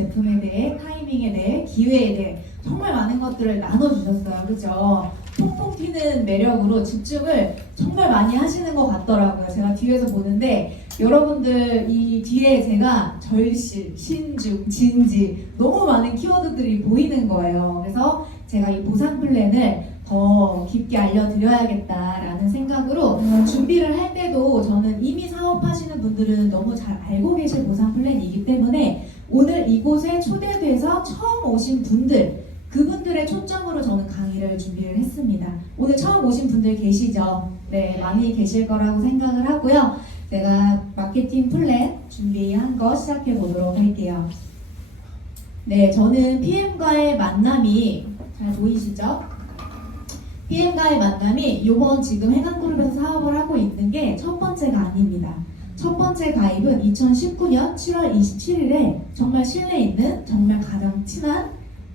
제품에 대해, 타이밍에 대해, 기회에 대해 정말 많은 것들을 나눠주셨어요. 그죠? 통통 튀는 매력으로 집중을 정말 많이 하시는 것 같더라고요. 제가 뒤에서 보는데 여러분들 이 뒤에 제가 절실, 신중, 진지 너무 많은 키워드들이 보이는 거예요. 그래서 제가 이 보상 플랜을 더 깊게 알려드려야겠다라는 생각으로 준비를 할 때도 저는 이미 사업하시는 분들은 너무 잘 알고 계실 보상 플랜이기 때문에 오늘 이곳에 초대돼서 처음 오신 분들 그분들의 초점으로 저는 강의를 준비를 했습니다. 오늘 처음 오신 분들 계시죠? 네, 많이 계실 거라고 생각을 하고요. 제가 마케팅 플랜 준비한 거 시작해 보도록 할게요. 네, 저는 PM과의 만남이 잘 보이시죠? PM과의 만남이 이번 지금 행안그룹에서 사업을 하고 있는 게 첫 번째가 아닙니다. 첫 번째 가입은 2019년 7월 27일에 정말 신뢰 있는 정말 가장 친한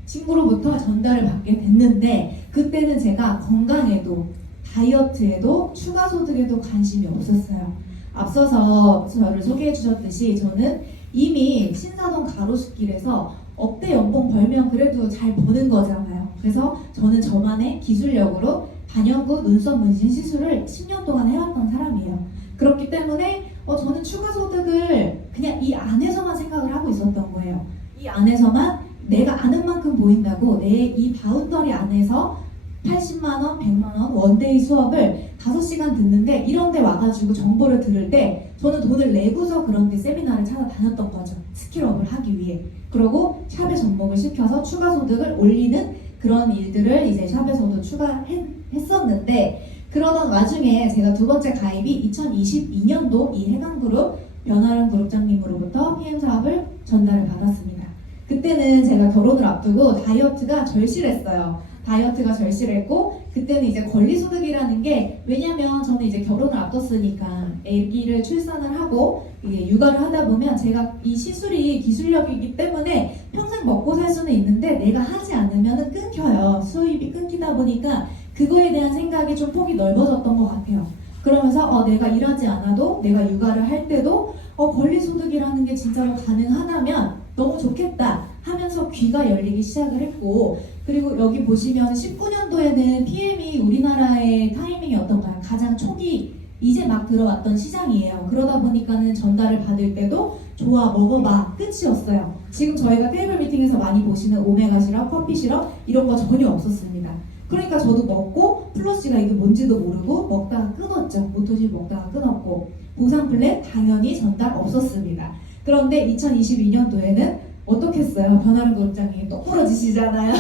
친구로부터 전달을 받게 됐는데 그때는 제가 건강에도 다이어트에도 추가 소득에도 관심이 없었어요. 앞서서 저를 소개해 주셨듯이 저는 이미 신사동 가로수길에서 억대 연봉 벌면 그래도 잘 버는 거잖아요. 그래서 저는 저만의 기술력으로 반영구 눈썹 문신 시술을 10년 동안 해왔던 사람이에요. 그렇기 때문에 저는 추가 소득을 그냥 이 안에서만 생각을 하고 있었던 거예요. 이 안에서만 내가 아는 만큼 보인다고 내 이 바운더리 안에서 80만원, 100만원 원데이 수업을 5시간 듣는데 이런 데 와가지고 정보를 들을 때 저는 돈을 내고서 그런 데 세미나를 찾아다녔던 거죠. 스킬업을 하기 위해. 그리고 샵에 접목을 시켜서 추가 소득을 올리는 그런 일들을 이제 샵에서도 추가했었는데 그러던 와중에 제가 두 번째 가입이 2022년도 이 해강그룹 변화른 그룹장님으로부터 PM 사업을 전달을 받았습니다. 그때는 제가 결혼을 앞두고 다이어트가 절실했어요. 다이어트가 절실했고 그때는 이제 권리소득이라는 게 왜냐면 저는 이제 결혼을 앞뒀으니까 아기를 출산을 하고 이게 육아를 하다 보면 제가 이 시술이 기술력이기 때문에 평생 먹고 살 수는 있는데 내가 하지 않으면 끊겨요. 수입이 끊기다 보니까 그거에 대한 생각이 좀 폭이 넓어졌던 것 같아요. 그러면서 내가 일하지 않아도 내가 육아를 할 때도 권리소득이라는 게 진짜로 가능하다면 너무 좋겠다 하면서 귀가 열리기 시작을 했고 그리고 여기 보시면 19년도에는 PM이 우리나라의 타이밍이 어떤가요? 가장 초기 이제 막 들어왔던 시장이에요. 그러다 보니까는 전달을 받을 때도 좋아 먹어봐 끝이었어요. 지금 저희가 테이블 미팅에서 많이 보시는 오메가 시럽, 커피 시럽 이런 거 전혀 없었습니다. 그러니까 저도 먹고 플러스가 이게 뭔지도 모르고 먹다가 끊었죠. 모토십 먹다가 끊었고 보상 플랜 당연히 전달 없었습니다. 그런데 2022년도에는 어떻게 했어요? 변화른 그룹장이 똑부러지시잖아요.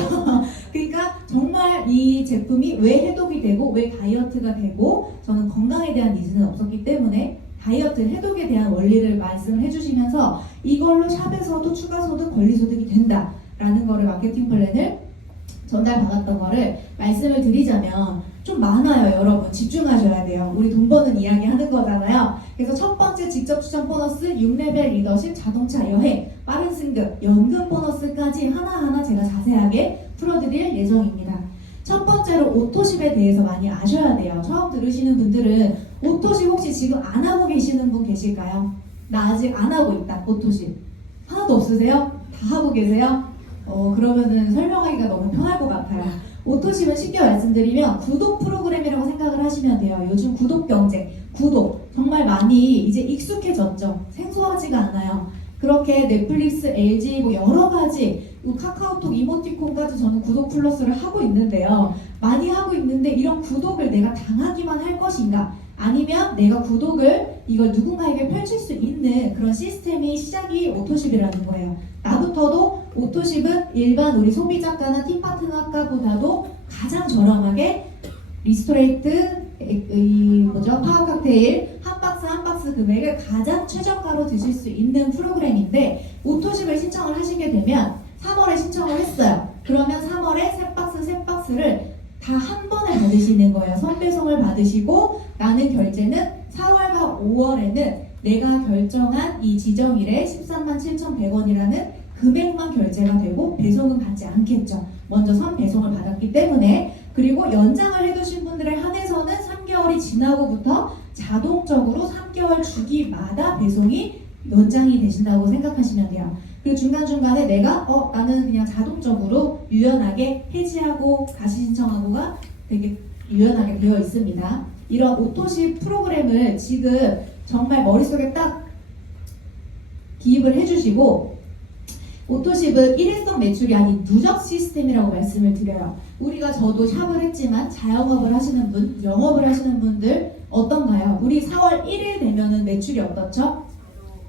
그러니까 정말 이 제품이 왜 해독이 되고 왜 다이어트가 되고 저는 건강에 대한 니즈는 없었기 때문에 다이어트 해독에 대한 원리를 말씀을 해주시면서 이걸로 샵에서도 추가소득 권리소득이 된다라는 거를 마케팅 플랜을 전달받았던 거를 말씀을 드리자면 좀 많아요. 여러분 집중하셔야 돼요. 우리 돈 버는 이야기 하는 거잖아요. 그래서 첫 번째 직접 추천 보너스 6레벨 리더십 자동차 여행 빠른 승급 연금 보너스까지 하나하나 제가 자세하게 풀어드릴 예정입니다. 첫 번째로 오토십에 대해서 많이 아셔야 돼요. 처음 들으시는 분들은 오토십 혹시 지금 안 하고 계시는 분 계실까요? 나 아직 안 하고 있다. 오토십 하나도 없으세요? 다 하고 계세요? 그러면은 설명하기가 너무 편할 것 같아요. 오토십은 쉽게 말씀드리면 구독 프로그램이라고 생각을 하시면 돼요. 요즘 구독 경쟁, 구독 정말 많이 이제 익숙해졌죠. 생소하지가 않아요. 그렇게 넷플릭스, LG 뭐 여러 가지 카카오톡 이모티콘까지 저는 구독 플러스를 하고 있는데요. 많이 하고 있는데 이런 구독을 내가 당하기만 할 것인가? 아니면 내가 구독을 이걸 누군가에게 펼칠 수 있는 그런 시스템이 시작이 오토십이라는 거예요. 나부터도 오토십은 일반 우리 소비자가나 티파트너가보다도 가장 저렴하게 리스토레이트 파워 칵테일 한 박스 한 박스 금액을 가장 최저가로 드실 수 있는 프로그램인데 오토십을 신청을 하시게 되면 3월에 신청을 했어요. 그러면 3월에 세 박스를 다 한 번에 받으시는 거예요. 선배송을 받으시고 나는 결제는 4월과 5월에는 내가 결정한 이 지정일에 137,100원이라는 금액만 결제가 되고 배송은 받지 않겠죠. 먼저 선배송을 받았기 때문에. 그리고 연장을 해두신 분들에 한해서는 3개월이 지나고부터 자동적으로 3개월 주기마다 배송이 연장이 되신다고 생각하시면 돼요. 그리고 중간중간에 내가 나는 그냥 자동적으로 유연하게 해지하고 다시 신청하고가 되게 유연하게 되어 있습니다. 이런 오토십 프로그램을 지금 정말 머릿속에 딱 기입을 해주시고, 오토십은 일회성 매출이 아닌 누적 시스템이라고 말씀을 드려요. 우리가 저도 샵을 했지만 자영업을 하시는 분, 영업을 하시는 분들 어떤가요? 우리 4월 1일 되면은 매출이 어떻죠?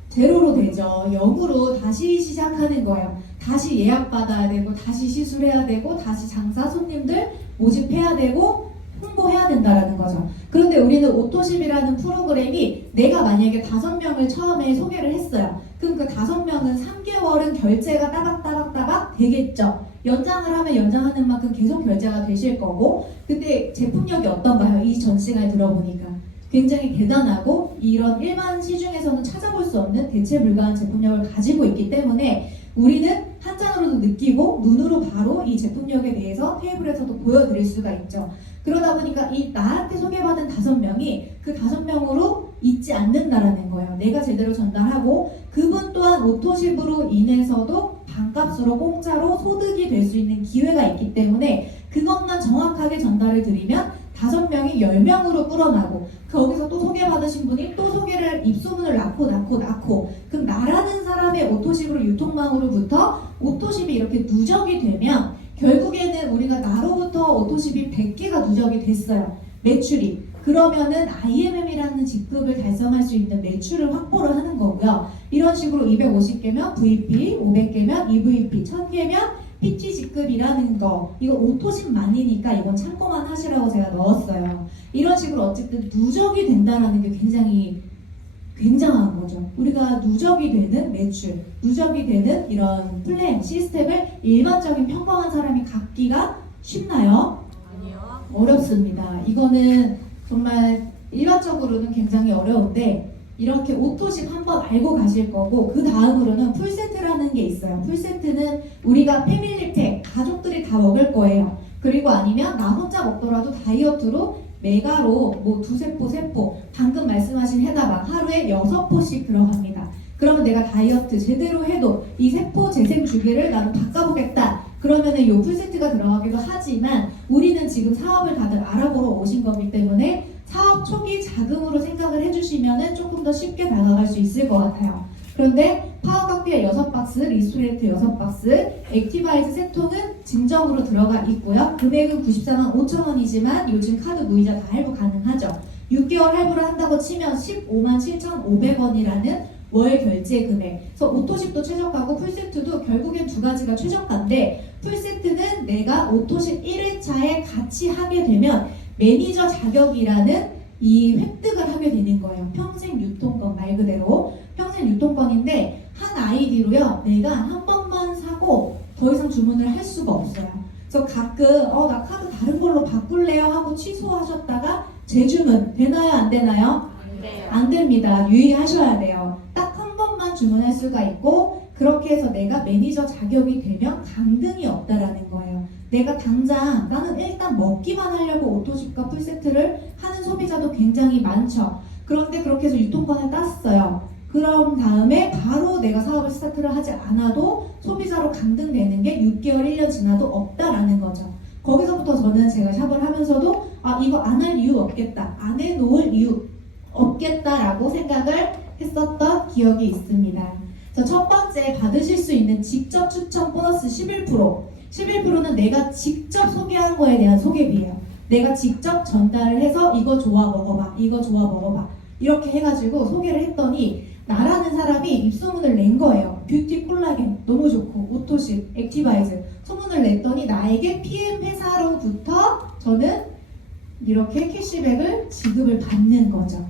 제로로 되죠. 0으로 다시 시작하는 거예요. 다시 예약받아야 되고, 다시 시술해야 되고, 다시 장사 손님들 모집해야 되고, 홍보해야 된다라는 거죠. 그런데 우리는 오토십이라는 프로그램이 내가 만약에 5명을 처음에 소개를 했어요. 그럼 그 5명은 3개월은 결제가 따박따박따박 되겠죠. 연장을 하면 연장하는 만큼 계속 결제가 되실 거고, 근데 제품력이 어떤가요? 이 전 시간에 들어보니까 굉장히 대단하고, 이런 일반 시중에서는 찾아볼 수 없는 대체 불가한 제품력을 가지고 있기 때문에 우리는 한 장으로도 느끼고 눈으로 바로 이 제품력에 대해서 테이블에서도 보여드릴 수가 있죠. 그러다 보니까 이 나한테 소개받은 5명이 그 5명으로 있지 않는다라는 거예요. 내가 제대로 전달하고 그분 또한 오토십으로 인해서도 반값으로 공짜로 소득이 될 수 있는 기회가 있기 때문에 그것만 정확하게 전달을 드리면 5명이 10명으로 불어나고, 거기서 또 소개받으신 분이 또 소개를 입소문을 낳고 그럼 나라는 사람의 오토십으로 유통망으로부터 오토십이 이렇게 누적이 되면 결국에는 우리가 나로부터 오토십이 100개가 누적이 됐어요. 매출이. 그러면은 IMM이라는 직급을 달성할 수 있는 매출을 확보를 하는 거고요. 이런 식으로 250개면 VP, 500개면 EVP, 1000개면 PT 직급이라는 거, 이거 오토십만이니까 이건 참고만 하시라고 제가 넣었어요. 이런 식으로 어쨌든 누적이 된다는 게 굉장히 굉장한 거죠. 우리가 누적이 되는 매출, 누적이 되는 이런 플랜, 시스템을 일반적인 평범한 사람이 갖기가 쉽나요? 아니요. 어렵습니다. 이거는 정말 일반적으로는 굉장히 어려운데, 이렇게 오토십 한번 알고 가실 거고, 그 다음으로는 풀세트라는 게 있어요. 풀세트는 우리가 패밀리팩, 가족들이 다 먹을 거예요. 그리고 아니면 나 혼자 먹더라도 다이어트로 메가로 뭐 2세포, 3포, 방금 말씀하신 해다방 하루에 6포씩 들어갑니다. 그러면 내가 다이어트 제대로 해도 이 세포 재생 주기를 나는 바꿔보겠다. 그러면은 요 풀세트가 들어가기도 하지만, 우리는 지금 사업을 다들 알아보러 오신 거기 때문에 사업 초기 자금으로 생각을 해주시면은 조금 더 쉽게 다가갈 수 있을 것 같아요. 그런데 파워커피에 6박스, 리스토레이트 6박스, 액티바이즈 세통은 증정으로 들어가 있고요. 금액은 94만 5천 원이지만 요즘 카드 무이자 다 할부 가능하죠. 6개월 할부를 한다고 치면 15만 7,500원이라는 월 결제 금액. 그래서 오토십도 최저가고 풀세트도 결국엔 두 가지가 최저가인데, 풀세트는 내가 오토십 1회차에 같이 하게 되면 매니저 자격이라는 이 획득을 하게 되는 거예요. 평생 유통권, 말 그대로 평생 유통권인데, 한 아이디로요 내가 한 번만 사고 더 이상 주문을 할 수가 없어요. 그래서 가끔 나 카드 다른 걸로 바꿀래요 하고 취소하셨다가 재주문 되나요, 안 되나요? 안 돼요. 안 됩니다. 유의하셔야 돼요. 딱 한 번만 주문할 수가 있고, 그렇게 해서 내가 매니저 자격이 되면 강등이 없다라는 거예요. 내가 당장 나는 일단 먹기만 하려고 오토십과 풀세트를 하는 소비자도 굉장히 많죠. 그런데 그렇게 해서 유통권을 땄어요. 그런 다음에 바로 내가 사업을 스타트를 하지 않아도 소비자로 강등되는 게 6개월, 1년 지나도 없다라는 거죠. 거기서부터 저는 제가 샵을 하면서도 이거 안 할 이유 없겠다, 안 해놓을 이유 없겠다라고 생각을 했었던 기억이 있습니다. 그래서 첫 번째 받으실 수 있는 직접 추천 보너스 11%는 내가 직접 소개한 거에 대한 소개비예요. 내가 직접 전달을 해서 이거 좋아 먹어봐, 이거 좋아 먹어봐, 이렇게 해가지고 소개를 했더니 나라는 사람이 입소문을 낸 거예요. 뷰티 콜라겐 너무 좋고, 오토십, 액티바이즈 소문을 냈더니 나에게 PM 회사로부터 저는 이렇게 캐시백을 지급을 받는 거죠.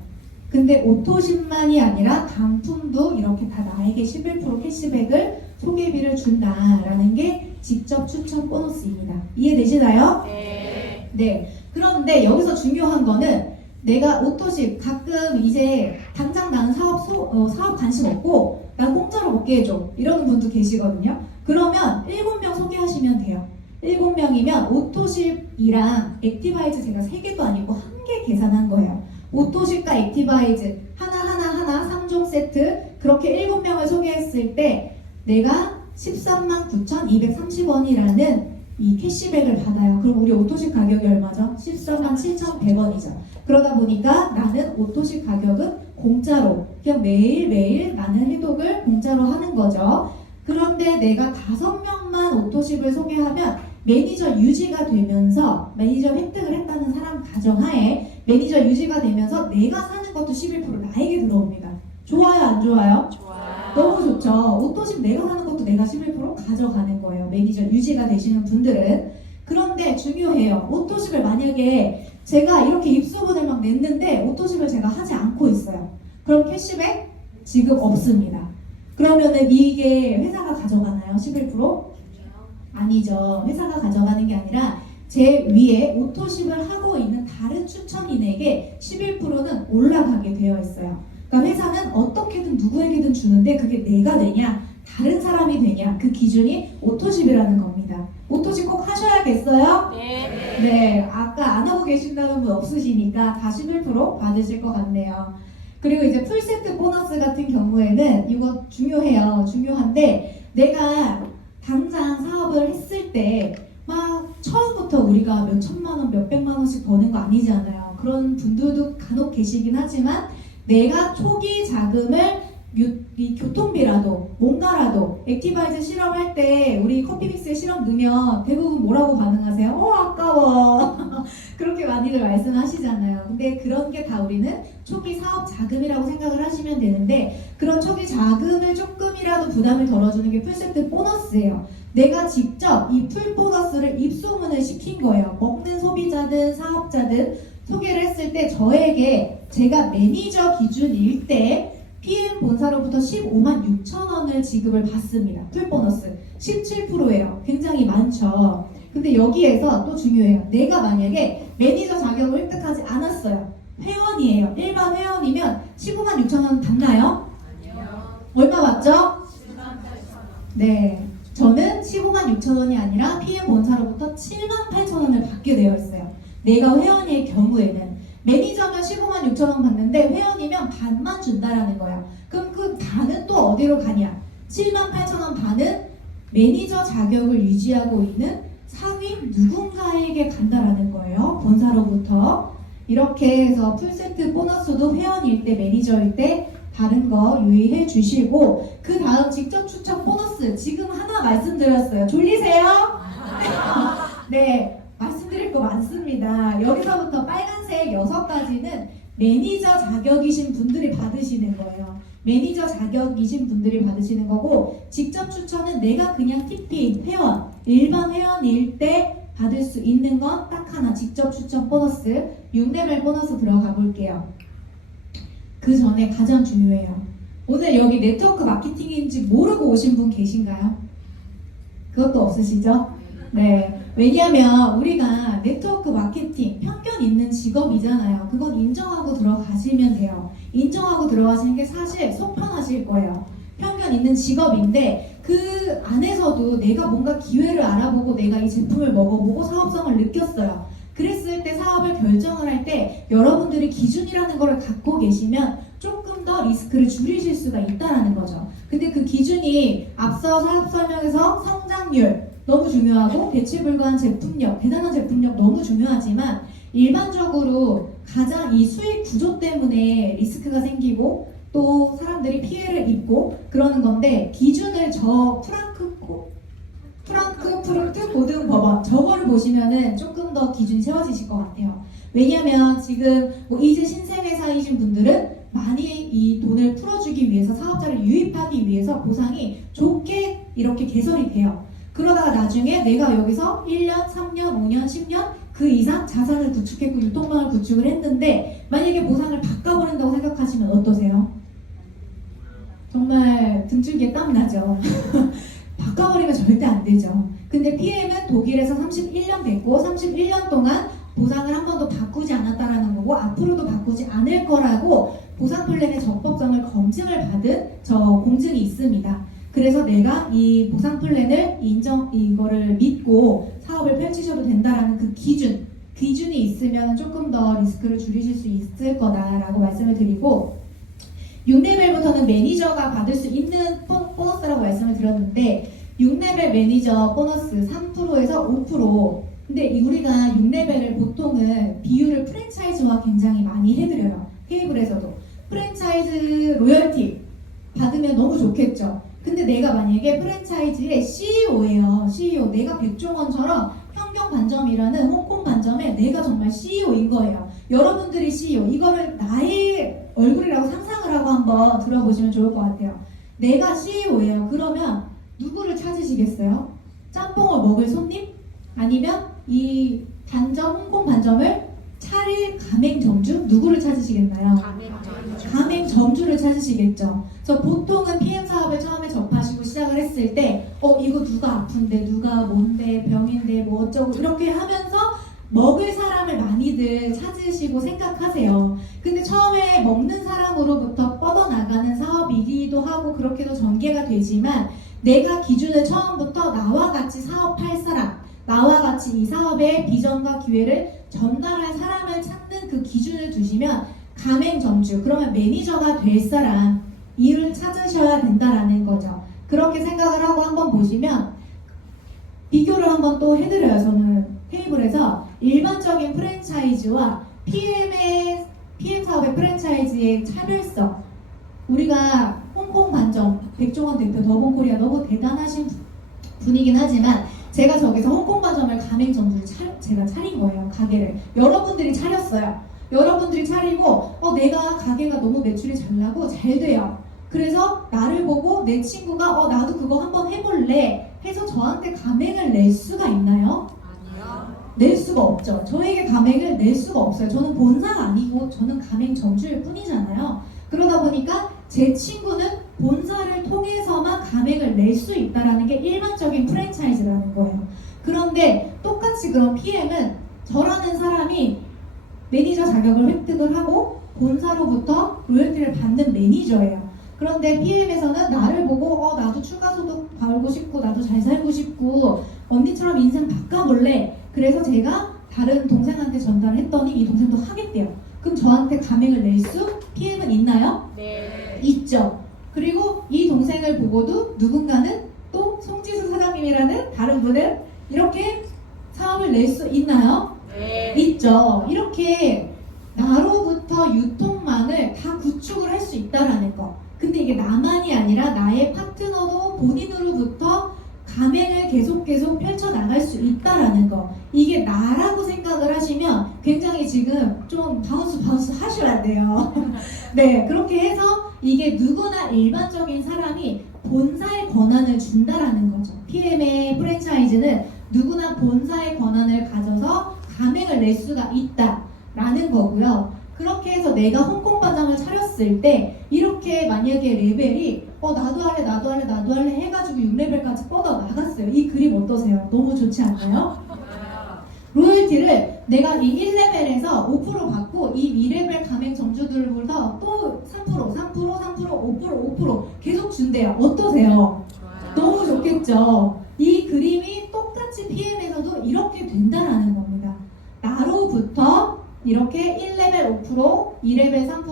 근데 오토십만이 아니라 단품도 이렇게 다 나에게 11% 캐시백을, 소개비를 준다라는 게 직접 추천 보너스입니다. 이해되시나요? 네. 네. 그런데 여기서 중요한 거는, 내가 오토십 가끔 이제 당장 나는 사업 관심 없고 난 공짜로 먹게 해줘 이러는 분도 계시거든요. 그러면 7명 소개하시면 돼요. 7명이면 오토십이랑 액티바이즈 제가 3개도 아니고 1개 계산한 거예요. 오토십과 액티바이즈 하나 3종 세트, 그렇게 7명을 소개했을 때 내가 13만 9,230원이라는 이 캐시백을 받아요. 그럼 우리 오토식 가격이 얼마죠? 14만 7,100원이죠. 그러다 보니까 나는 오토식 가격은 공짜로 그냥 매일매일 나는 해독을 공짜로 하는 거죠. 그런데 내가 5명만 오토식을 소개하면 매니저 유지가 되면서 매니저 획득을 했다는 사람 가정하에 매니저 유지가 되면서 내가 사는 것도 11% 나에게 들어옵니다. 좋아요, 안 좋아요? 너무 좋죠. 오토식 내가 사는 것도 내가 11% 가져가는 거예요. 매니저 유지가 되시는 분들은. 그런데 중요해요. 오토식을 만약에 제가 이렇게 입소문을 막 냈는데 오토식을 제가 하지 않고 있어요. 그럼 캐시백 지급 없습니다. 그러면은 이게 회사가 가져가나요? 11%? 아니죠. 회사가 가져가는 게 아니라 제 위에 오토식을 하고 있는 다른 추천인에게 11%는 올라가게 되어 있어요. 그러니까 회사는 어떻게든 누구에게든 주는데 그게 내가 되냐 다른 사람이 되냐 그 기준이 오토식이라는 겁니다. 오토식 꼭 하셔야겠어요? 네. 아까 안 하고 계신다는 분 없으시니까 다 11% 받으실 것 같네요. 그리고 이제 풀세트 보너스 같은 경우에는 이거 중요해요. 중요한데 내가 당장 사업을 했을 때 막 처음부터 우리가 몇 천만 원, 몇 백만 원씩 버는 거 아니잖아요. 그런 분들도 간혹 계시긴 하지만 내가 초기 자금을 이 교통비라도 뭔가라도 액티바이즈 실험할 때 우리 커피믹스에 실험 넣으면 대부분 뭐라고 반응하세요? 아까워 그렇게 많이들 말씀하시잖아요. 근데 그런 게 다 우리는 초기 사업 자금이라고 생각을 하시면 되는데 그런 초기 자금을 조금이라도 부담을 덜어주는 게 풀세트 보너스예요. 내가 직접 이 풀 보너스를 입소문을 시킨 거예요. 먹는 소비자든 사업자든 소개를 했을 때 저에게 제가 매니저 기준일 때 PM 본사로부터 15만 6천 원을 지급을 받습니다. 풀 보너스 17%예요. 굉장히 많죠. 근데 여기에서 또 중요해요. 내가 만약에 매니저 자격을 획득하지 않았어요. 회원이에요. 일반 회원이면 15만 6천 원 받나요? 아니요. 얼마 받죠? 7만 8천 원. 네. 저는 15만 6천 원이 아니라 PM 본사로부터 7만 8천 원을 받게 되어 있어요. 내가 회원일 경우에는. 매니저면 15만 6천 원 받는데 회원이면 반만 준다라는 거야. 그럼 그 반은 또 어디로 가냐? 7만 8천 원 반은 매니저 자격을 유지하고 있는 상위 누군가에게 간다라는 거예요. 본사로부터. 이렇게 해서 풀세트 보너스도 회원일 때 매니저일 때 다른 거 유의해 주시고 그 다음 직접 추천 보너스 지금 하나 말씀드렸어요. 졸리세요? 네. 말씀드릴 거 많습니다. 여기서부터 빨간색 6가지는 매니저 자격이신 분들이 받으시는 거예요. 매니저 자격이신 분들이 받으시는 거고 직접 추천은 내가 그냥 TP 회원, 일반 회원일 때 받을 수 있는 건 딱 하나 직접 추천 보너스 6레벨 보너스 들어가 볼게요. 그 전에 가장 중요해요. 오늘 여기 네트워크 마케팅인지 모르고 오신 분 계신가요? 그것도 없으시죠? 네. 왜냐하면 우리가 네트워크 마케팅 편견 있는 직업이잖아요. 그건 인정하고 들어가시면 돼요. 인정하고 들어가시는 게 사실 속 편하실 거예요. 편견 있는 직업인데 그 안에서도 내가 뭔가 기회를 알아보고 내가 이 제품을 먹어보고 사업성을 느꼈어요. 그랬을 때 사업을 결정을 할 때 여러분들이 기준이라는 걸 갖고 계시면 조금 더 리스크를 줄이실 수가 있다는 거죠. 근데 그 기준이 앞서 사업 설명에서 성장률 너무 중요하고 대체 불가한 제품력, 대단한 제품력 너무 중요하지만 일반적으로 가장 이 수익 구조 때문에 리스크가 생기고 또 사람들이 피해를 입고 그러는 건데 기준을 저 프랑크푸르트 고등법원 저거를 보시면은 조금 더 기준이 세워지실 것 같아요. 왜냐면 지금 뭐 이제 신생회사이신 분들은 많이 이 돈을 풀어주기 위해서 사업자를 유입하기 위해서 보상이 좋게 이렇게 개설이 돼요. 그러다가 나중에 내가 여기서 1년, 3년, 5년, 10년 그 이상 자산을 구축했고 유통망을 구축을 했는데 만약에 보상을 바꿔버린다고 생각하시면 어떠세요? 정말 등줄기에 땀나죠. 바꿔버리면 절대 안 되죠. 근데 PM은 독일에서 31년 됐고 31년 동안 보상을 한 번도 바꾸지 않았다라는 거고 앞으로도 바꾸지 않을 거라고 보상 플랜의 적법성을 검증을 받은 저 공증이 있습니다. 그래서 내가 이 보상 플랜을 이거를 믿고 사업을 펼치셔도 된다라는 그 기준이 있으면 조금 더 리스크를 줄이실 수 있을 거다라고 말씀을 드리고 6레벨부터는 매니저가 받을 수 있는 보너스라고 말씀을 드렸는데 6레벨 매니저 보너스 3%에서 5%. 근데 우리가 6레벨을 보통은 비율을 프랜차이즈와 굉장히 많이 해드려요. 테이블에서도. 프랜차이즈 로열티 받으면 너무 좋겠죠. 근데 내가 만약에 프랜차이즈의 CEO예요. CEO. 내가 백종원처럼 현경 반점이라는 홍콩 반점에 내가 정말 CEO인 거예요. 여러분들이 CEO. 이거를 나의 얼굴이라고 상상을 하고 한번 들어보시면 좋을 것 같아요. 내가 CEO예요. 그러면 누구를 찾으시겠어요? 짬뽕을 먹을 손님? 아니면 이 반점, 홍콩 반점을 차릴 가맹점주? 누구를 찾으시겠나요? 가맹점주를 찾으시겠죠. 그래서 보통은 PM 사업을 처음에 접하시고 시작을 했을 때 이거 누가 아픈데 누가 뭔데 병인데 뭐 어쩌고 이렇게 하면서 먹을 사람을 많이들 찾으시고 생각하세요. 근데 처음에 먹는 사람으로부터 뻗어나가는 사업이기도 하고 그렇게도 전개가 되지만 내가 기준을 처음부터 나와 같이 사업할 사람, 나와 같이 이 사업의 비전과 기회를 전달할 사람을 찾는 그 기준을 두시면 가맹점주, 그러면 매니저가 될 사람, 이를 찾으셔야 된다라는 거죠. 그렇게 생각을 하고 한번 보시면 비교를 한번 또 해드려요. 저는 테이블에서 일반적인 프랜차이즈와 PM 사업의 프랜차이즈의 차별성. 우리가 홍콩 반점, 백종원 대표 더본코리아 너무 대단하신 분이긴 하지만 제가 저기서 홍콩 반점을 가맹점주를 제가 차린 거예요. 가게를. 여러분들이 차렸어요. 여러분들이 차리고 내가 가게가 너무 매출이 잘 나고 잘 돼요. 그래서 나를 보고 내 친구가 나도 그거 한번 해볼래 해서 저한테 가맹을 낼 수가 있나요? 아니요. 낼 수가 없죠. 저에게 가맹을 낼 수가 없어요. 저는 본사가 아니고 저는 가맹점주일 뿐이잖아요. 그러다 보니까 제 친구는 본사를 통해서만 가맹을 낼 수 있다는 게 일반적인 프랜차이즈라는 거예요. 그런데 똑같이 그럼 PM은 저라는 사람이 매니저 자격을 획득을 하고 본사로부터 로열티를 받는 매니저예요. 그런데 PM에서는 나를 보고 나도 추가 소득 벌고 싶고 나도 잘 살고 싶고 언니처럼 인생 바꿔볼래. 그래서 제가 다른 동생한테 전달을 했더니 이 동생도 하겠대요. 그럼 저한테 가맹을 낼 수 PM은 있나요? 네. 있죠. 그리고 이 동생을 보고도 누군가는 또 송지수 사장님이라는 다른 분은 이렇게 사업을 낼 수 있나요? 네. 있죠. 이렇게 나로부터 유통망을 다 구축을 할 수 있다라는 거. 근데 이게 나만이 아니라 나의 파트너도 본인으로부터 가맹을 계속 펼쳐나갈 수 있다라는 거. 이게 나라고 생각을 하시면 굉장히 지금 좀 바운스 하셔야 돼요. 네, 그렇게 해서 이게 누구나 일반적인 사람이 본사의 권한을 준다라는 거죠. PM의 프랜차이즈는 누구나 본사의 권한을 가져서 가맹을 낼 수가 있다라는 거고요. 그렇게 해서 내가 홍콩 반점을 차렸을 때 이렇게 만약에 레벨이 나도 할래 해가지고 6레벨까지 뻗어 나갔어요. 이 그림 어떠세요? 너무 좋지 않나요? 로열티를 내가 이 1레벨에서 5% 받고 이 2레벨 가맹 점주들보다 또 5% 계속 준대요. 어떠세요? 너무 좋겠죠? 이 그림이 똑같이 PM에서도 이렇게 된다라는 겁니다. 나로부터 이렇게 1레벨 5%, 2레벨 3%,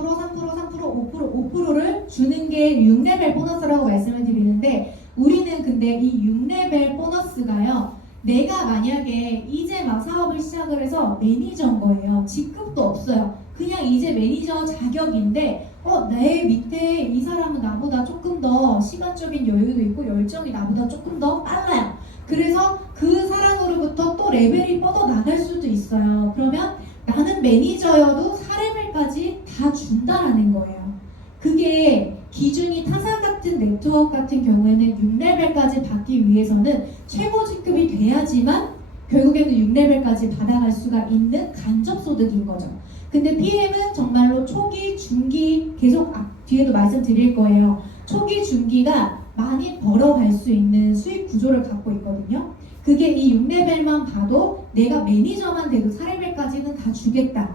5%를 주는 게 6레벨 보너스라고 말씀을 드리는데 우리는 근데 이 6레벨 보너스가요. 내가 만약에 이제 막 사업을 시작을 해서 매니저인 거예요. 직급도 없어요. 그냥 이제 매니저 자격인데 내 밑에 이 사람은 나보다 조금 더 시간적인 여유도 있고 열정이 나보다 조금 더 빨라요. 그래서 그 사람으로부터 또 레벨이 뻗어 나갈 수도 있어요. 그러면 나는 매니저여도 4레벨까지 다 준다라는 거예요. 그게 기준이 타사 같은 네트워크 같은 경우에는 6레벨까지 받기 위해서는 최고 직급이 돼야지만 결국에는 6레벨까지 받아갈 수가 있는 간접소득인 거죠. 근데 PM은 정말로 초기, 중기 계속 뒤에도 말씀드릴 거예요. 초기, 중기가 많이 벌어갈 수 있는 수익 구조를 갖고 있거든요. 그게 이 6레벨만 봐도 내가 매니저만 돼도 4레벨까지는 다 주겠다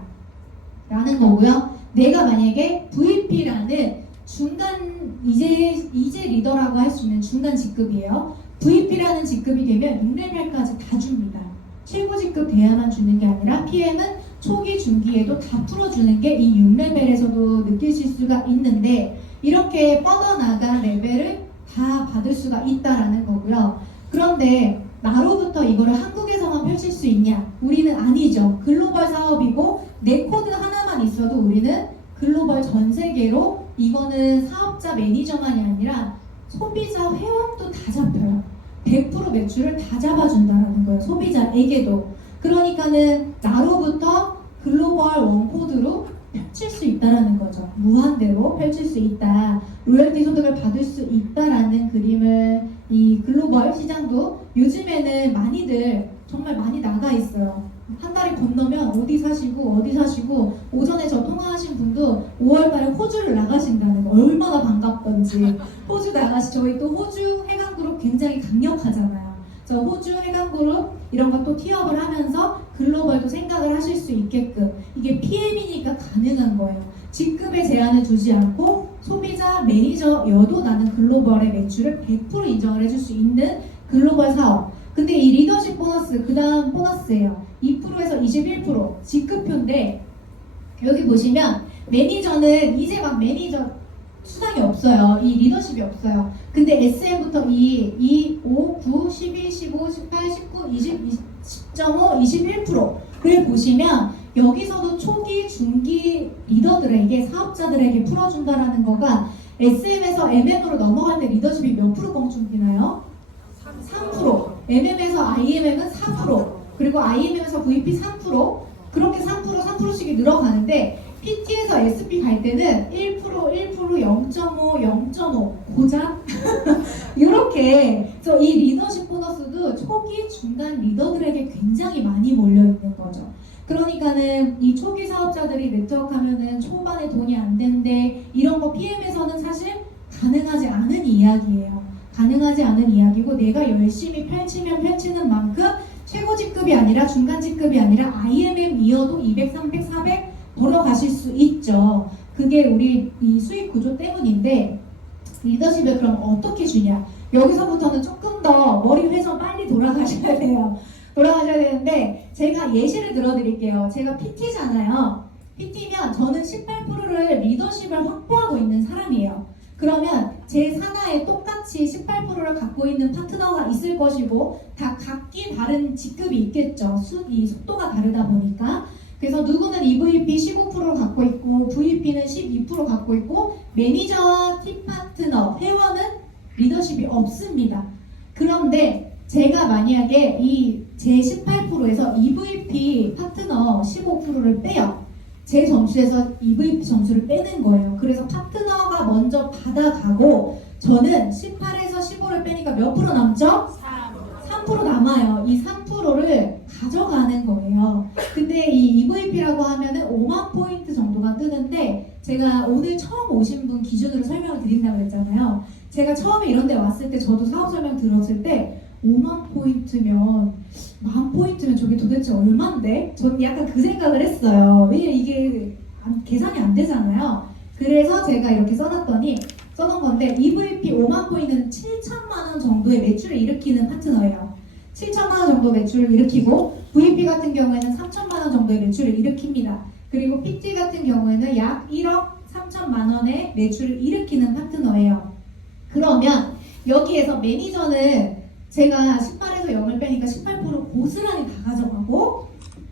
라는 거고요. 내가 만약에 VP라는 중간 이제 리더라고 할 수 있는 중간 직급이에요. VP라는 직급이 되면 6레벨까지 다 줍니다. 최고 직급 돼야만 주는 게 아니라 PM은 초기 중기에도 다 풀어주는 게 이 6레벨에서도 느끼실 수가 있는데 이렇게 뻗어나간 레벨을 다 받을 수가 있다라는 거고요. 그런데 나로부터 이거를 한국에서만 펼칠 수 있냐? 우리는 아니죠. 글로벌 사업이고 내 코드 하나만 있어도 우리는 글로벌 전 세계로 이거는 사업자 매니저만이 아니라 소비자 회원도 다 잡혀요. 100% 매출을 다 잡아준다는 거예요. 소비자에게도. 그러니까는 나로부터 글로벌 원코드로 펼칠 수 있다라는 거죠. 무한대로 펼칠 수 있다. 로열티 소득을 받을 수 있다라는 그림을 이 글로벌 시장도 요즘에는 많이들 정말 많이 나가 있어요. 한 달이 건너면 어디 사시고 오전에 저 통화하신 분도 5월달에 호주를 나가신다는 거 얼마나 반갑던지. 호주 저희 또 호주 해강그룹 굉장히 강력하잖아요. 저 호주 해강그룹 이런 것도 티업을 하면서 글로벌도 생각을 하실 수 있게끔 이게 PM이니까 가능한 거예요. 직급의 제한을 두지 않고 소비자 매니저여도 나는 글로벌의 매출을 100% 인정을 해줄 수 있는 글로벌 사업. 근데 이 리더십 보너스 그 다음 보너스예요. 2%에서 21% 직급표인데 여기 보시면 매니저는 이제 막 매니저 수당이 없어요. 이 리더십이 없어요. 근데 SM부터 2, 5, 9, 12, 15, 18, 19, 20, 10.5, 21%를 보시면 여기서도 초기, 중기 리더들에게 사업자들에게 풀어준다라는 거가 SM에서 MM으로 넘어갈 때 리더십이 몇 프로 껑충기나요? 3%. MM에서 IMM은 4%. 그리고 IMM에서 VP 3%. 그렇게 3%씩이 늘어가는데 PT에서 SP 갈 때는 1%, 0.5, 0.5 고작 이렇게. 그래서 이 리더십 보너스도 초기, 중간 리더들에게 굉장히 많이 몰려 있는 거죠. 그러니까는 이 초기 사업자들이 네트워크하면은 초반에 돈이 안 된대 이런 거 PM에서는 사실 가능하지 않은 이야기예요. 가능하지 않은 이야기고 내가 열심히 펼치면 펼치는 만큼 최고 직급이 아니라 중간 직급이 아니라 IMM이어도 200, 300, 400 벌어가실 수 있죠. 그게 우리 이 수익 구조 때문인데 리더십을 그럼 어떻게 주냐? 여기서부터는 조금 더 머리 회전 빨리 돌아가셔야 돼요. 돌아가셔야 되는데 제가 예시를 들어드릴게요. 제가 PT잖아요. PT면 저는 18%를 리더십을 확보하고 있는 사람이에요. 그러면 제 산하에 똑같이 18%를 갖고 있는 파트너가 있을 것이고 다 각기 다른 직급이 있겠죠. 이 속도가 다르다 보니까. 그래서 누구는 EVP 15%를 갖고 있고 VP는 12% 갖고 있고 매니저와 팀 파트너, 회원은 리더십이 없습니다. 그런데 제가 만약에 이 제 18%에서 EVP 파트너 15%를 빼요. 제 점수에서 EVP 점수를 빼는 거예요. 그래서 파트너가 먼저 받아가고 저는 18에서 15를 빼니까 몇 프로 남죠? 3% 남아요. 이 3%를 가져가는 거예요. 근데 이 EVP라고 하면은 5만 포인트 정도가 뜨는데 제가 오늘 처음 오신 분 기준으로 설명을 드린다고 했잖아요. 제가 처음에 이런 데 왔을 때 저도 사업 설명 들었을 때 5만 포인트면 10,000포인트면 저게 도대체 얼만데? 저는 약간 그 생각을 했어요. 왜냐면 이게 계산이 안 되잖아요. 그래서 제가 이렇게 써놓은 건데 EVP 5만 포인트는 7천만 원 정도의 매출을 일으키는 파트너예요. 7천만 원 정도 매출을 일으키고 VP 같은 경우에는 3천만 원 정도의 매출을 일으킵니다. 그리고 PT 같은 경우에는 약 1억 3천만 원의 매출을 일으키는 파트너예요. 그러면 여기에서 매니저는 제가 18에서 0을 빼니까 18% 고스란히 다 가져가고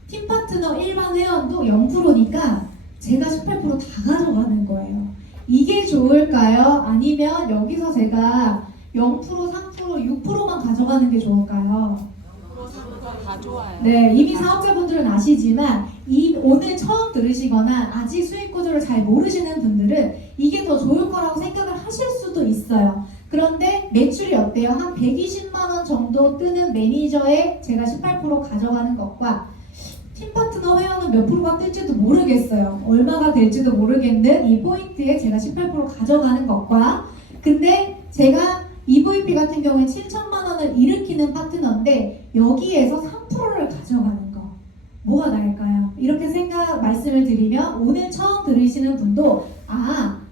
팀 파트너 일반 회원도 0%니까 제가 18% 다 가져가는 거예요. 이게 좋을까요? 아니면 여기서 제가 0%, 3%, 6%만 가져가는 게 좋을까요? 다 좋아요. 네, 이미 사업자분들은 아시지만 오늘 처음 들으시거나 아직 수익 구조를 잘 모르시는 분들은 이게 더 좋을 거라고 생각을 하실 수도 있어요. 그런데 매출이 어때요? 한 120만 원 정도 뜨는 매니저에 제가 18% 가져가는 것과 팀 파트너 회원은 몇 프로가 뜰지도 모르겠어요. 얼마가 될지도 모르겠는 이 포인트에 제가 18% 가져가는 것과 근데 제가 EVP 같은 경우에 7천만 원을 일으키는 파트너인데 여기에서 3%를 가져가는 거 뭐가 나을까요? 이렇게 말씀을 드리면 오늘 처음 들으시는 분도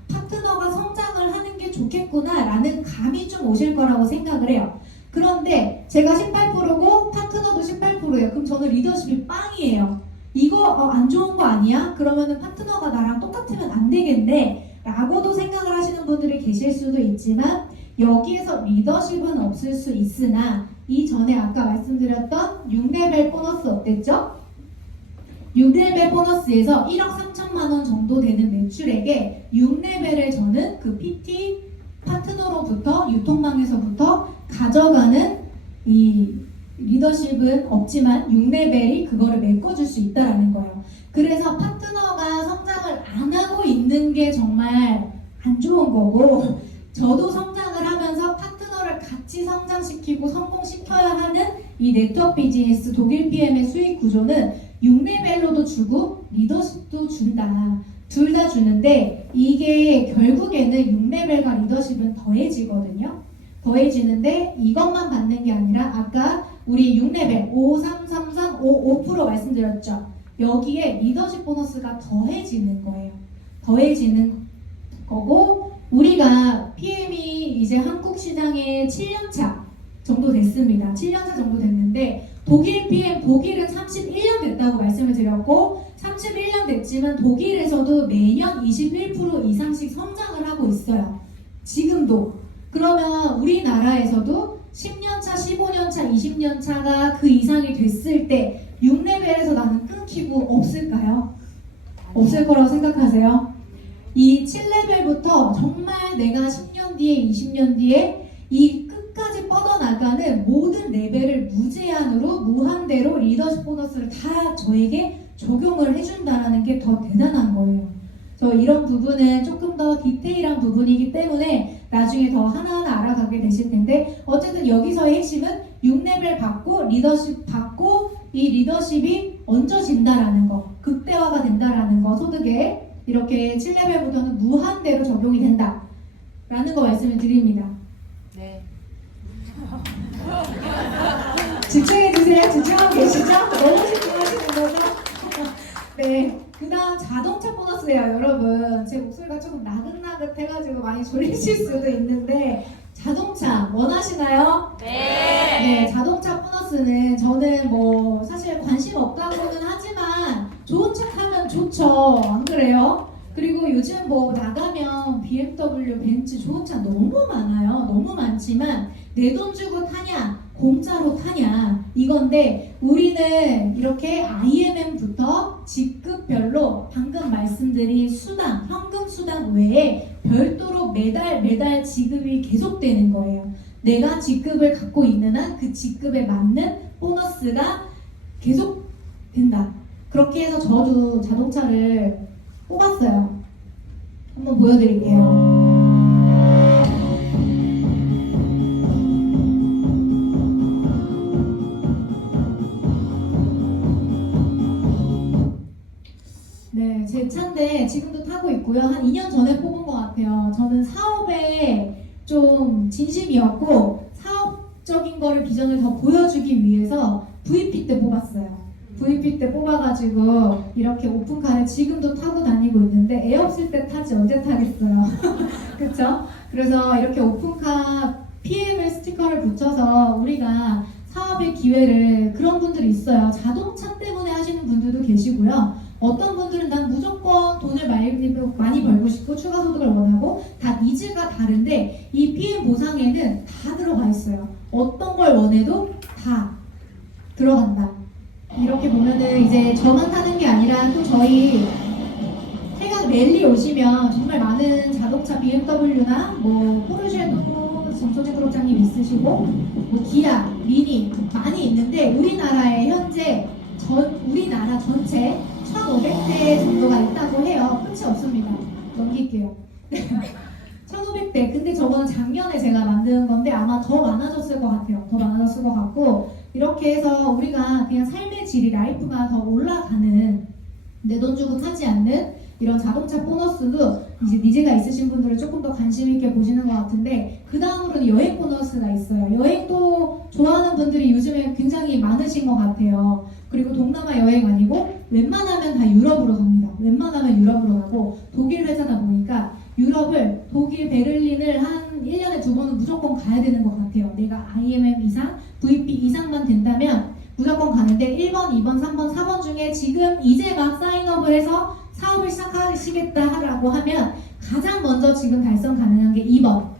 파트너가 성장을 하는 게 좋겠구나 라는 감이 좀 오실 거라고 생각을 해요. 그런데 제가 18%고 파트너도 18%예요. 그럼 저는 리더십이 빵이에요. 이거 안 좋은 거 아니야? 그러면은 파트너가 나랑 똑같으면 안 되겠네 라고도 생각을 하시는 분들이 계실 수도 있지만 여기에서 리더십은 없을 수 있으나 이전에 아까 말씀드렸던 6레벨 보너스 어땠죠? 6레벨 보너스에서 1억 3천만 원 정도 되는 매출액에 6레벨을 저는 그 PT 파트너로부터 유통망에서부터 가져가는 이 리더십은 없지만 6레벨이 그거를 메꿔줄 수 있다라는 거예요. 그래서 파트너가 성장을 안 하고 있는 게 정말 안 좋은 거고 저도 성장을 하면서 파트너를 같이 성장시키고 성공시켜야 하는 이 네트워크 비즈니스 독일 PM의 수익 구조는 6레벨로도 주고 리더십도 준다. 둘 다 주는데 이게 결국에는 6레벨과 리더십은 더해지거든요. 더해지는데 이것만 받는 게 아니라 아까 우리 6레벨 5 말씀드렸죠. 여기에 리더십 보너스가 더해지는 거예요. 더해지는 거고 우리가 PM이 이제 한국 시장에 7년차 정도 됐습니다. 7년차 정도 됐는데 독일 PM, 독일은 31년 됐다고 말씀을 드렸고 31년 됐지만 독일에서도 매년 21% 이상씩 성장을 하고 있어요. 지금도. 그러면 우리나라에서도 10년차, 15년차, 20년차가 그 이상이 됐을 때 6레벨에서 나는 끊기고 없을까요? 없을 거라고 생각하세요? 이 7레벨부터 정말 내가 10년 뒤에, 20년 뒤에 이 끝까지 뻗어나가는 모든 레벨을 무제한으로 무한대로 리더십 보너스를 다 저에게 적용을 해준다는 게 더 대단한 거예요. 저 이런 부분은 조금 더 디테일한 부분이기 때문에 나중에 더 하나하나 알아가게 되실 텐데 어쨌든 여기서의 핵심은 6레벨 받고 리더십 받고 이 리더십이 얹어진다라는 거, 극대화가 된다라는 거, 소득에 이렇게 7레벨부터는 무한대로 적용이 된다라는 거 말씀을 드립니다. 네. 집중해주세요. 집중하고 계시죠? 너무 집중하시는 거죠? 네. 그 다음 자동차 보너스예요, 여러분. 제 목소리가 조금 나긋나긋해가지고 많이 졸리실 수도 있는데 자동차 원하시나요? 네, 자동차 보너스는 저는 뭐 사실 관심 없다고는 하지만 좋은 차 타면 좋죠. 안 그래요? 그리고 요즘 뭐 나가면 BMW, 벤츠 좋은 차 너무 많아요. 너무 많지만 내 돈 주고 타냐? 공짜로 타냐? 이건데 우리는 이렇게 IMM부터 직급별로 방금 말씀드린 수당, 현금 수당 외에 별도로 매달 지급이 계속되는 거예요. 내가 직급을 갖고 있는 한 그 직급에 맞는 보너스가 계속 된다. 그렇게 해서 저도 자동차를 뽑았어요. 한번 보여드릴게요. 네, 제 차인데 지금도 타고 있고요. 한 2년 전에 뽑은 것 같아요. 저는 사업에 좀 진심이었고 사업적인 거를 비전을 더 보여주기 위해서 VP 때 뽑았어요. VP 때 뽑아가지고 이렇게 오픈카를 지금도 타고 다니고 있는데 애 없을 때 타지 언제 타겠어요. 그쵸? 그래서 이렇게 오픈카 PM의 스티커를 붙여서 우리가 사업의 기회를 그런 분들이 있어요. 자동차 때문에 하시는 분들도 계시고요. 어떤 분들은 난 무조건 돈을 많이 벌고 싶고 추가 소득을 원하고 다 니즈가 다른데 이 PM 보상에는 다 들어가 있어요. 어떤 걸 원해도 다 들어간다. 이렇게 보면은 이제 저만 타는 게 아니라 또 저희 태각 랠리 오시면 정말 많은 자동차 BMW나 뭐 포르쉐도 정소진 그룹장님 있으시고 뭐 기아, 미니 많이 있는데 우리나라에 현재 우리나라 전체 1,500대 정도가 있다고 해요. 끝이 없습니다. 넘길게요. 1,500대. 근데 저거는 작년에 제가 만든 건데 아마 더 많아졌을 것 같아요. 더 많아졌을 것 같고 이렇게 해서 우리가 그냥 삶의 질이 라이프가 더 올라가는 내 돈 주고 타지 않는 이런 자동차 보너스도 이제 니즈가 있으신 분들은 조금 더 관심 있게 보시는 것 같은데 그 다음으로는 여행 보너스가 있어요. 여행도 좋아하는 분들이 요즘에 굉장히 많으신 것 같아요. 그리고 동남아 여행 아니고 웬만하면 다 유럽으로 갑니다. 웬만하면 유럽으로 가고 독일 회사다 보니까 유럽을 독일 베를린을 한 1년에 2번은 무조건 가야 되는 것 같아요. 내가 IMM 이상, VP 이상만 된다면 무조건 가는데 1번, 2번, 3번, 4번 중에 지금 이제 막 사인업을 해서 사업을 시작하시겠다라고 하면 가장 먼저 지금 달성 가능한 게 2번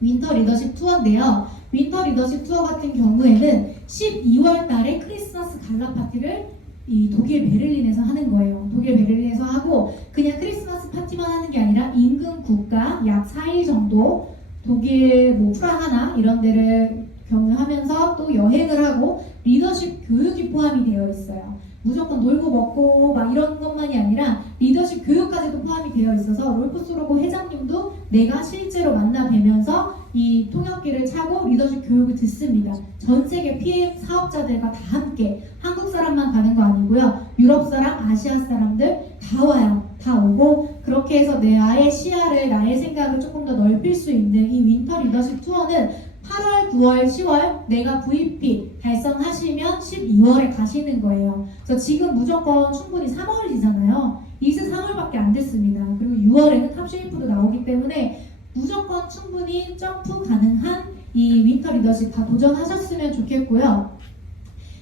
윈터 리더십 투어인데요. 윈터 리더십 투어 같은 경우에는 12월 달에 크리스마스 갈라 파티를 이 독일 베를린에서 하는 거예요. 독일 베를린에서 하고 그냥 크리스마스 파티만 하는 게 아니라 인근 국가 약 4일 정도 독일 뭐 프라하나 이런 데를 경유하면서 또 여행을 하고 리더십 교육이 포함이 되어 있어요. 무조건 놀고 먹고 막 이런 것만이 아니라 리더십 교육까지도 포함이 되어 있어서 롤프 소로고 회장님도 내가 실제로 만나 뵈면서 이 통역기를 차고 리더십 교육을 듣습니다. 전 세계 PM 사업자들과 다 함께 한국 사람만 가는 거 아니고요. 유럽 사람, 아시아 사람들 다 와요. 다 오고 그렇게 해서 나의 시야를 나의 생각을 조금 더 넓힐 수 있는 이 윈터 리더십 투어는 8월, 9월, 10월 내가 VP 달성하시면 12월에 가시는 거예요. 그래서 지금 무조건 충분히 3월이잖아요. 이제 3월밖에 안 됐습니다. 그리고 6월에는 탑쉐이프도 나오기 때문에 무조건 충분히 점프 가능한 이 윈터 리더십 다 도전하셨으면 좋겠고요.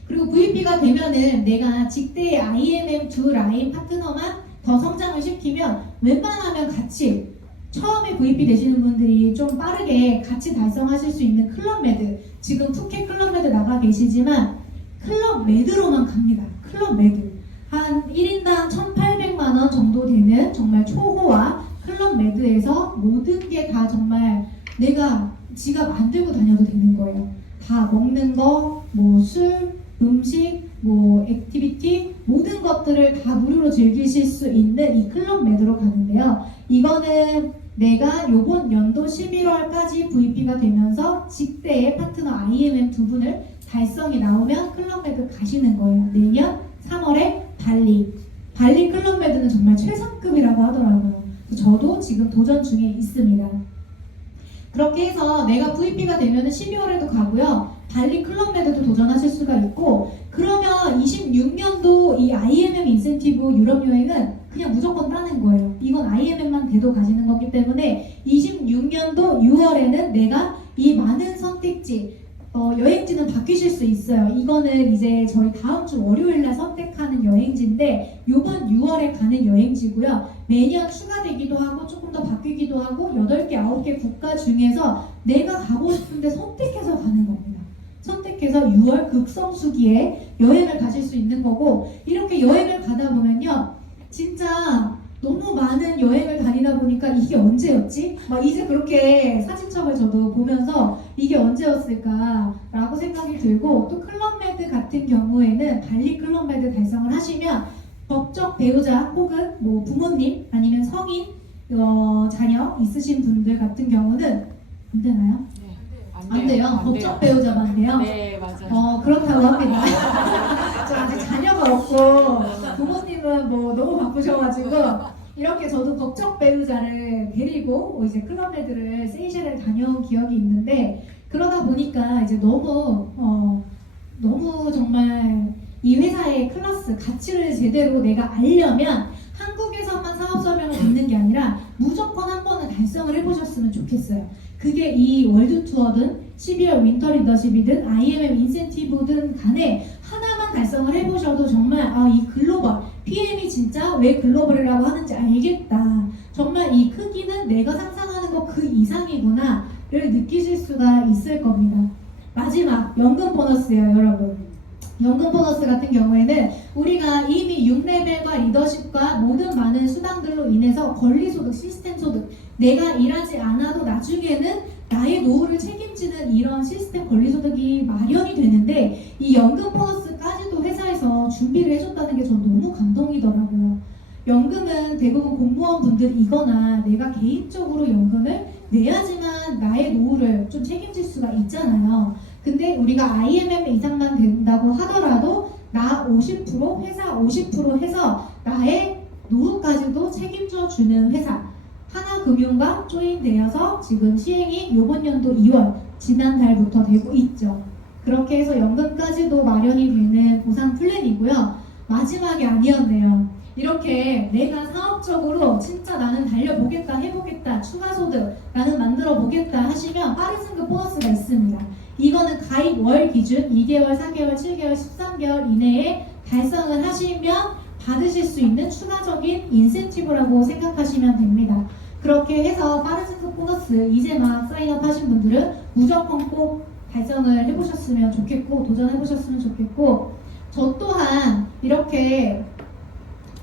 그리고 VP가 되면은 내가 직대의 IMM 두 라인 파트너만 더 성장을 시키면 웬만하면 같이 처음에 VP 되시는 분들이 좀 빠르게 같이 달성하실 수 있는 클럽 매드 지금 푸켓 클럽 매드 나가 계시지만 클럽 매드로만 갑니다. 클럽 매드 한 1인당 1,800만 원 정도 되는 정말 초호화 클럽 매드에서 모든 게 다 정말 내가 지갑 안 들고 다녀도 되는 거예요. 다 먹는 거, 뭐 술, 음식, 뭐 액티비티 모든 것들을 다 무료로 즐기실 수 있는 이 클럽 매드로 가는데요. 이거는 내가 요번 연도 11월까지 VP가 되면서 직대의 파트너 IMM 두 분을 달성이 나오면 클럽 매드 가시는 거예요. 내년 3월에 발리 클럽 매드는 정말 최상급이라고 하더라고요. 저도 지금 도전 중에 있습니다. 그렇게 해서 내가 VP가 되면 12월에도 가고요. 발리 클럽 매드도 도전하실 수가 있고 그러면 26년도 이 IMM 인센티브 유럽 여행은 그냥 무조건 따는 거예요. 이건 IMM만 돼도 가시는 거기 때문에 26년도 6월에는 내가 이 많은 선택지 여행지는 바뀌실 수 있어요. 이거는 이제 저희 다음 주 월요일날 선택하는 여행지인데 요번 6월에 가는 여행지고요. 매년 추가되기도 하고 조금 더 바뀌기도 하고 8개, 9개 국가 중에서 내가 가고 싶은데 선택해서 가는 겁니다. 선택해서 6월 극성수기에 여행을 가실 수 있는 거고 이렇게 여행을 가다 보면요. 진짜 너무 많은 여행을 다니다 보니까 이게 언제였지? 막 이제 그렇게 사진첩을 저도 보면서 이게 언제였을까 라고 생각이 들고 또 클럽메드 같은 경우에는 발리 클럽메드 달성을 하시면 법적 배우자 혹은 뭐 부모님 아니면 성인 자녀 있으신 분들 같은 경우는 안 되나요? 안 돼요. 법적 배우자만 돼요. 네, 맞아요. 그렇다고 합니다. 저 아직 자녀가 없고 부모님은 뭐 너무 바쁘셔가지고 이렇게 저도 법적 배우자를 데리고 이제 클럽메드를 세이셸을 다녀온 기억이 있는데 그러다 보니까 이제 너무 정말 이 회사의 클래스 가치를 제대로 내가 알려면 한국에서만 사업 설명을 듣는 게 아니라 무조건 한 번은 달성을 해보셨으면 좋겠어요. 그게 이 월드 투어든 12월 윈터 리더십이든 IMM 인센티브든 간에 하나만 달성을 해보셔도 정말 이 글로벌 PM이 진짜 왜 글로벌이라고 하는지 알겠다. 정말 이 크기는 내가 상상하는 것 그 이상이구나를 느끼실 수가 있을 겁니다. 마지막 연금 보너스예요, 여러분. 연금 보너스 같은 경우에는 우리가 이미 6레벨과 리더십과 모든 많은 수당들로 인해서 권리소득, 시스템 소득 내가 일하지 않아도 나중에는 나의 노후를 책임지는 이런 시스템 권리소득이 마련이 되는데 이 연금 보너스까지도 회사에서 준비를 해줬다는 게 전 너무 감동이더라고요. 연금은 대부분 공무원분들이거나 내가 개인적으로 연금을 내야지만 나의 노후를 좀 책임질 수가 있잖아요. 근데 우리가 IMM 이상만 된다고 하더라도 나 50%, 회사 50% 해서 나의 노후까지도 책임져 주는 회사 하나금융과 조인되어서 지금 시행이 이번 연도 2월 지난달부터 되고 있죠. 그렇게 해서 연금까지도 마련이 되는 보상 플랜이고요. 마지막이 아니었네요. 이렇게 내가 사업적으로 진짜 나는 달려보겠다, 해보겠다, 추가소득 나는 만들어보겠다 하시면 빠른 승급 보너스가 있습니다. 이거는 가입 월 기준 2개월, 4개월, 7개월, 13개월 이내에 달성을 하시면 받으실 수 있는 추가적인 인센티브라고 생각하시면 됩니다. 그렇게 해서 빠른 승급 보너스 이제 막 사인업 하신 분들은 무조건 꼭 달성을 해보셨으면 좋겠고 도전해보셨으면 좋겠고 저 또한 이렇게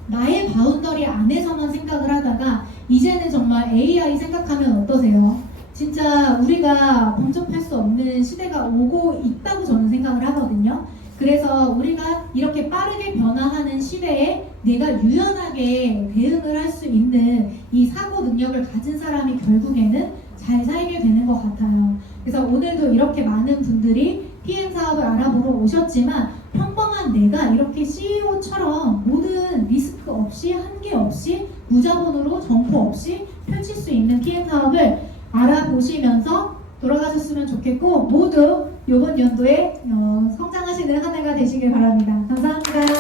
나의 바운더리 안에서만 생각을 하다가 이제는 정말 AI 생각하면 어떠세요? 진짜 우리가 범접할 수 없는 시대가 오고 있다고 저는 생각을 하거든요. 그래서 우리가 이렇게 빠르게 변화하는 시대에 내가 유연하게 대응을 할 수 있는 이 사고 능력을 가진 사람이 결국에는 잘 살게 되는 것 같아요. 그래서 오늘도 이렇게 많은 분들이 PM 사업을 알아보러 오셨지만 평범한 내가 이렇게 CEO처럼 모든 리스크 없이 한계 없이 무자본으로 점포 없이 펼칠 수 있는 PM 사업을 알아보시면서 돌아가셨으면 좋겠고 모두 이번 연도에 성장하시는 한 해가 되시길 바랍니다. 감사합니다.